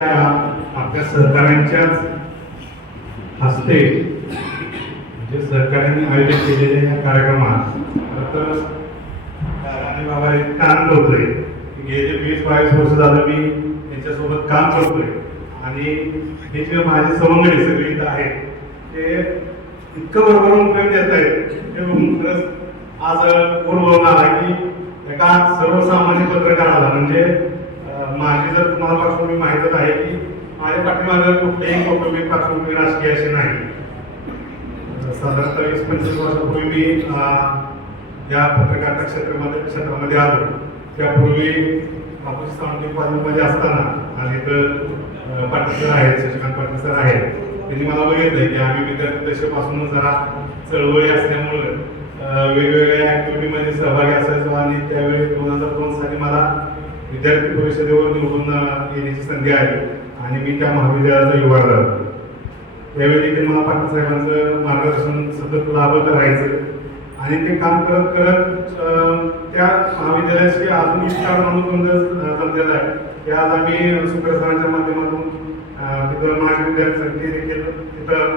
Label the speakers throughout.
Speaker 1: आपल्या सहकाऱ्यांच्याच हस्ते म्हणजे सहकार्याने आयोजित केलेल्या या कार्यक्रमात खरं तर बाबा एक काम करतोय गेले वीस बावीस वर्ष झालं मी त्यांच्यासोबत काम करतोय. आणि हे जे माझे सवंगडी सगळे इथं आहेत ते इतकं बरोबर उपयोग देत आहेत ते खरंच आज कोण बोलणार आहे की एका सर्वसामान्य पत्रकाराला म्हणजे माझी जर तुम्हाला पार्श्वभूमी माहीतच आहे की माझ्या पाठीमागे कुठलेही कौटुंबिक पार्श्वभूमी राजकीय अशी नाही. साधारणतः वीस पंचवीस वर्षापूर्वी मी या पत्रकारिता क्षेत्रामध्ये क्षेत्रामध्ये आलो. त्यापूर्वी बापूजी सावंत कॉलेजमध्ये असताना आणि तर पाटील सर आहेत शशिकांत पाटील सर आहेत त्यांनी मला बघितलं की आम्ही विद्यार्थी दशेपासूनच जरा चळवळी असल्यामुळे वेगवेगळ्या ऍक्टिव्हिटीमध्ये सहभागी असायचो आणि त्यावेळी दोन हजार दोन साली मला विद्यार्थी परिषदेवर निवडून येण्याची संधी आली आणि मी त्या महाविद्यालयाचा युवा झालो. त्यावेळी देखील मला पाटील साहेबांचं मार्गदर्शन सतत लाभत राहायचं आणि ते काम करत करत त्या महाविद्यालयाशी अजून इतका अनुबंध अं, आहे ते आज आम्ही सुप्रसनाच्या माध्यमातून तिथं महाविद्यालय विद्यार्थी देखील तिथं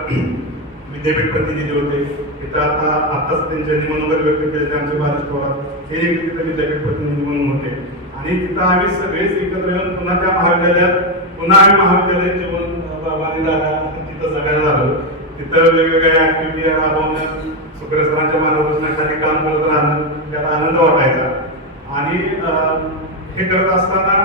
Speaker 1: विद्यापीठ प्रतिनिधी होते. तिथं आता आताच निमन मनोगत व्यक्त केले ते आमचे बारिश पवार हे देखील तिथं विद्यापीठ प्रतिनिधी म्हणून होते. आणि तिथं आम्ही सगळेच एकत्र येऊन पुन्हा त्या महाविद्यालयात पुन्हा आम्ही महाविद्यालयात जेवण बाबांनी झाला तिथं सगळ्यांना झालं तिथं वेगवेगळ्या ऍक्टिव्हिटी राबवण्यात सुक्रे सरांच्या मार्गदर्शनाखाली काम करत राहणं त्याला आनंद वाटायचा. आणि हे करत असताना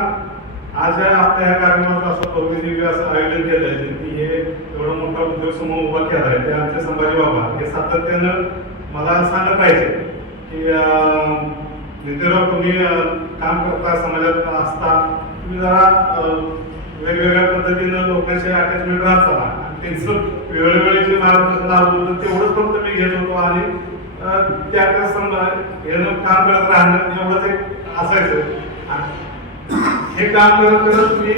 Speaker 1: आज या आपल्या या कार्यक्रमाचं असं भव्यदिव्य असं आयोजन केलं आहे की हे एवढा मोठा उद्योग समूह उभा केला आहे ते आमचे संभाजी बाबा. हे सातत्यानं मला सांगत राहायचे की अं, नितीनराव तुम्ही काम करता समाजात असता. तुम्ही जरा वेगवेगळ्या पद्धतीनं लोकांशी अटॅचमेंट राहत. चला आणि त्यांचं वेळोवेळी जे मार्गदर्शन लाभत होतं तेवढंच फक्त मी घेत होतो आणि त्या त्या समजा हे काम करत राहणं एवढंच एक असायचं. हे काम करत करत मी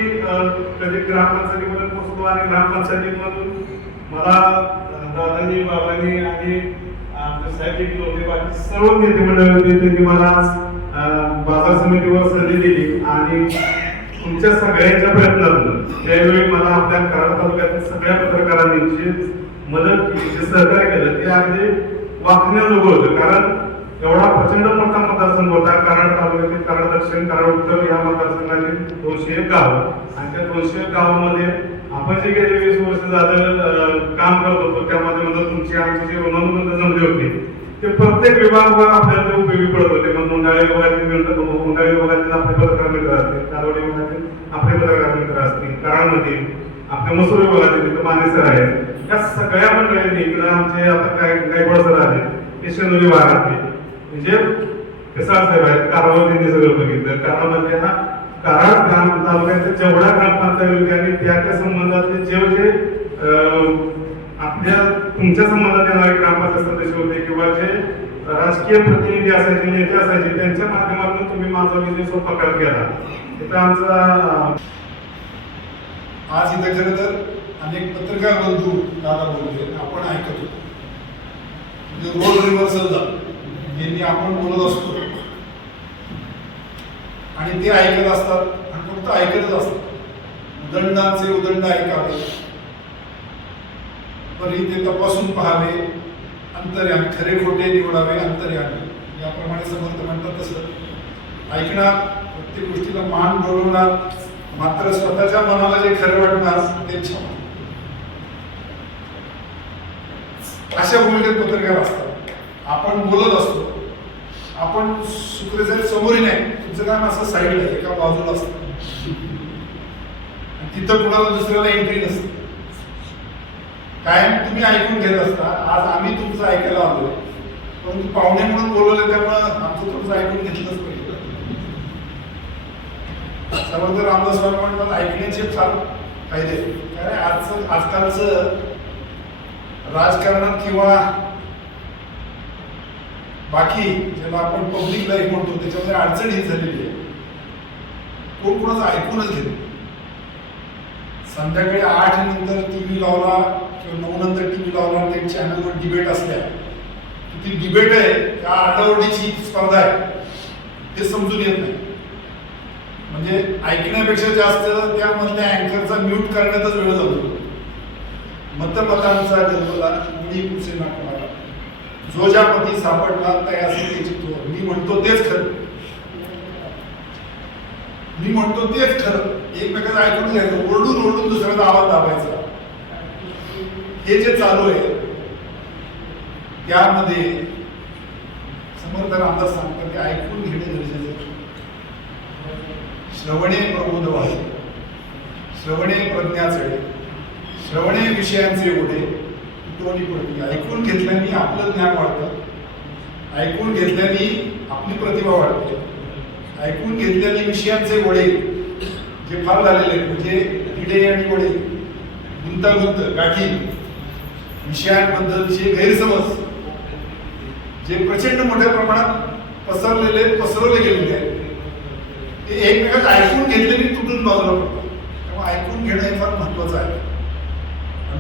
Speaker 1: कधी ग्रामपंचायतीमध्ये पोहोचतो आणि ग्रामपंचायतीमधून मला दादाजी बाबांनी आणि साहेब होते बाकी सर्व नेते मंडळ होते. त्यांनी मला बाजार समितीवर संधी दिली आणि तुमच्या सगळ्यांच्या प्रयत्नातून त्यावेळी मला आपल्या कराड तालुक्यातील सगळ्या पत्रकारांनी जे मदत केली जे सहकार्य केलं ते अगदी वाखण्याजोगं होतं. कारण एवढा प्रचंड मोठा मतदारसंघ होता कराड तालुक्यातील कराड दक्षिण कराड उत्तर या मतदारसंघातील दोनशे एक गाव आणि त्या दोनशे एक गावामध्ये आपण जे गेले वीस वर्ष झालं काम करत होतो त्यामध्ये म्हणजे तुमची आमची जे ऋणानुबंध जमली होती ते प्रत्येक विभागावर आपल्याला ते उपयोगी पडत होते. मग मुंडाळी विभागातील मिळतं मुंडाळी विभागातील आपले पत्रकार मित्र असतील कालवडी विभागातील आपले पत्रकार मित्र असतील कराडमधील आपल्या मसूर विभागातील तिथं माने सर आहेत. या सगळ्या मंडळींनी इकडे आमचे आता काय गायकवाड सर आले किशनोरी विभागातले म्हणजे कसाळ साहेब आहेत कारवाई त्यांनी सगळं बघितलं. कारणामध्ये हा कारण ग्राम तालुक्याच्या जेवढ्या ग्रामपंचायत त्या त्या संबंधातले जे जे आपल्या तुमच्या संबंधात येणारे ग्रामपंचायत सदस्य होते किंवा जे राजकीय प्रतिनिधी असायचे नेते असायचे त्यांच्या माध्यमातून तुम्ही माझा विजय सोपा करत गेला. तिथं आमचा
Speaker 2: आज इथे खरं तर अनेक पत्रकार बंधू दादा बोलले आपण ऐकत होतो. म्हणजे रोल रिव्हर्सल झालं. यांनी आपण बोलत असतो. आणि ते ऐकत असतात आणि फक्त ऐकतच असतात. उदंडांचे उदंड ऐकावे. परी ते तपासून पाहावे अंतर्यान खरे खोटे निवडावे अंतर्यान याप्रमाणे समर्थ म्हणतात तसं. ऐकणार प्रत्येक गोष्टीला मान डोलवणार मात्र स्वतःच्या मनाला जे खरं वाटणार ते छान. अशा भूमिकेत पत्रकार असतात. आपण बोलत असतो. आपण शुक्र समोरही नाही तुमचं काम असं साईडला एका बाजूला असतं. आणि तिथं कुणाला दुसऱ्याला एंट्री नसते. कायम तुम्ही ऐकून घेत असता. आज आम्ही तुमचं ऐकायला आलोय. परंतु पाहुणे म्हणून बोलवले त्यामुळं आमचं तुमचं ऐकून घेतलंच पाहिजे समर्थ रामदास स्वामी म्हणतात ऐकण्याचे फार फायदे कारण आजचं आजकालचं राजकारणात किंवा बाकी ज्याला आपण पब्लिक लाईफ म्हणतो त्याच्यामध्ये अडचण ही झालेली आहे. कोण कोणाचं ऐकूनच घेतो संध्याकाळी आठ नंतर टी व्ही लावला किंवा नऊ नंतर टी व्ही लावला ते चॅनलवर डिबेट असल्या. ती डिबेट आहे त्या आठवडीची स्पर्धा आहे. ते समजून येत नाही. म्हणजे ऐकण्यापेक्षा जास्त त्यामधल्या अँकरचा म्यूट करण्यातच वेळ जातो. मतमतांचा गजबला मुळी कुसे ना कोणाला? जो ज्या पती सापडला त्याची त्याची तो. मी म्हणतो तेच खरं. मी म्हणतो तेच खरं. एकमेकाचं ऐकून घ्यायचं. ओरडून ओरडून दुसऱ्याचा आवाज दाबायचा. हे जे चालू आहे त्यामध्ये समर्थ रामदास सांगतात की ऐकून घेणे गरजेचे श्रवणे प्रबोध वाहे श्रवणे प्रज्ञाचे श्रवणे विषयांचे ओढे. तोंडी पडते ऐकून घेतल्याने आपलं ज्ञान वाढतं. ऐकून घेतल्याने आपली प्रतिभा वाढते. ऐकून घेतलेले विषयांचे ओढे जे फार झालेले आहेत म्हणजे किडे आणि ओढे गुंतागुंत गाठी विषयांबद्दलचे गैरसमज जे प्रचंड मोठ्या प्रमाणात पसरलेले आहेत, पसरवले गेलेले आहेत. ते एकमेकात ऐकून घेतलेली तुटून बाजूला पडतात त्यामुळे ऐकून घेणं हे फार महत्वाचं आहे.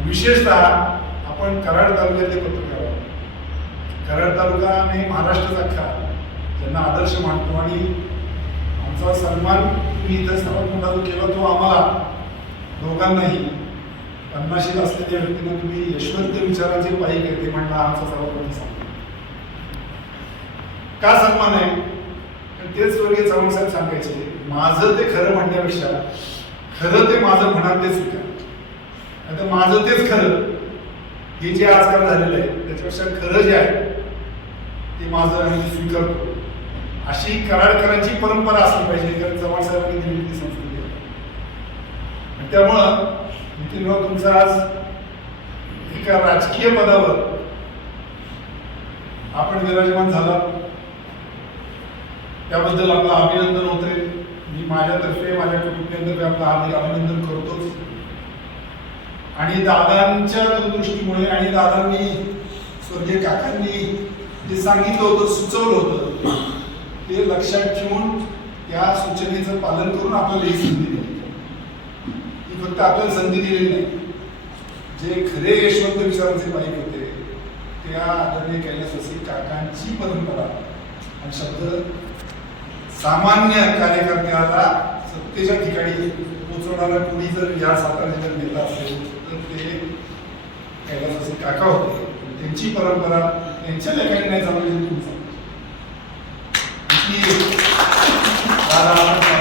Speaker 2: विशेषतः आपण कराड तालुक्यातले पत्रकार कराड तालुका आणि महाराष्ट्राचा अख्खा ज्यांना आदर्श मानतो आणि आमचा सन्मान तुम्ही इथं सर्वात मोठा जो केला तो आम्हाला दोघांनाही. अन्नाशील असलेल्या व्यक्तीनं तुम्ही यशवंत विचाराचे पाहिजे ते म्हणणं आमचा सर्वात मोठा सन्मान का सन्मान आहे? तेच स्वर्गीय चव्हाण साहेब सांगायचे माझं ते खरं म्हणण्यापेक्षा खरं ते माझं म्हणा ते स्वीकार आता माझं तेच खरं हे जे आजकाल झालेलं आहे त्याच्यापेक्षा खरं जे आहे ते माझं आम्ही स्वीकारतो. अशी कराडकरांची परंपरा असली पाहिजे कारण चव्हाण साहेबांनी दिलेली ती संस्कृती आहे. आणि त्यामुळं नितीनराव तुमचा आज एका राजकीय पदावर आपण विराजमान झाला. त्याबद्दल आपलं अभिनंदन होते मी माझ्यातर्फे माझ्या कुटुंबियांतर्फे आपलं आधी अभिनंदन करतोच. आणि दादांच्या दूरदृष्टीमुळे आणि दादांनी स्वर्गीय काकांनी जे सांगितलं होतं सुचवलं होतं ते लक्षात ठेवून त्या सूचनेचं पालन करून आपल्याला ही संधी दिली ही फक्त आपल्याला संधी दिलेली नाही. जे खरे यशवंत विचारांचे बाईक होते त्या आदरणीय कैलासवासी काकांची परंपरा आणि शब्द सामान्य कार्यकर्त्याला सत्तेच्या ठिकाणी पोचवणारा कोणी जर या सातारा जिल्ह्यात नेता असेल तर ते कैलासवासी काका होते. त्यांची परंपरा त्यांच्या लेखाने नाही चालवली तुमचा दादा आपण